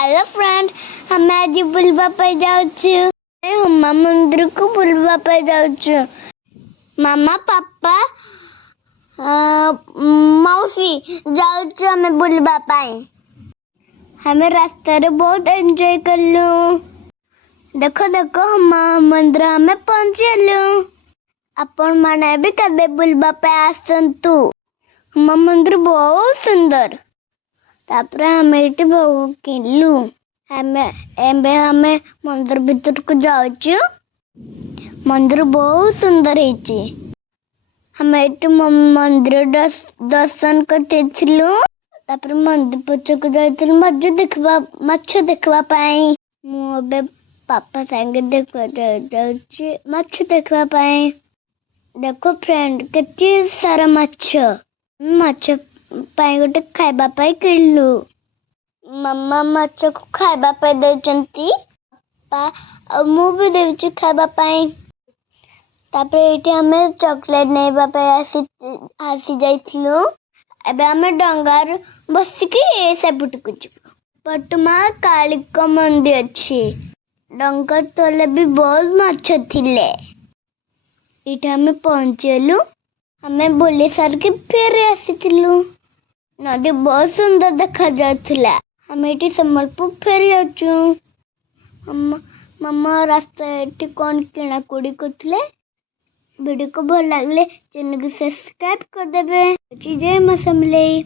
Hello friend, हमें आज बुलवा पे जाऊँ हुमा मंदिर को बुलवा पे जाऊँ। मामा पापा मौसी जाऊँ हमें बुलवा पाए। हमें रास्ते रे बहुत एंजॉय कर लूँ। देखो देखो हम मंदिर हमें पहुँचलु। आपण माने भी कबे बुलवा पे आसतु। हुमा मंदिर बहुत सुंदर। तापर हमें इटी भोग किनलु। हमें मंदिर भीतर को जाऊँ। मंदिर बहुत सुंदर है। हमें इटी मंदिर दर्शन करते थिलु। तापर मंदिर पछक जाइथिलु माछ देखबा पाई। मु अबे पापा संगे देखबा जाउछि माछ देखबा पाई। देखो फ्रेंड केते सारा माछ पाई गोटे खाइबा पाई किणलु। मम्मा माछ को खाइबा पाई देचंती। पापा मु भी देउछि खाइबा पाई। तापर एठी हमें चॉकलेट नेबा पाई आसी जाइथिलु। एबे हमें डंगार बसिकी सेपट को जिबो। पटमा कालिक मंदिर अछि। डंगर तले भी बहुत माछ थिले। इठे हमें पहुंचलु। हमें बोले सर के फिर आसीथिलु। नदी बहुत सुंदर देखा जाउथिला। हमें इठी संबलपुर फेर जाउछु। मम्मा रास्ता इठी कौन किना कुड़ी करथिले। वीडियो को भल लागले चैनल को सब्सक्राइब कर देबे। जय मां समलेई।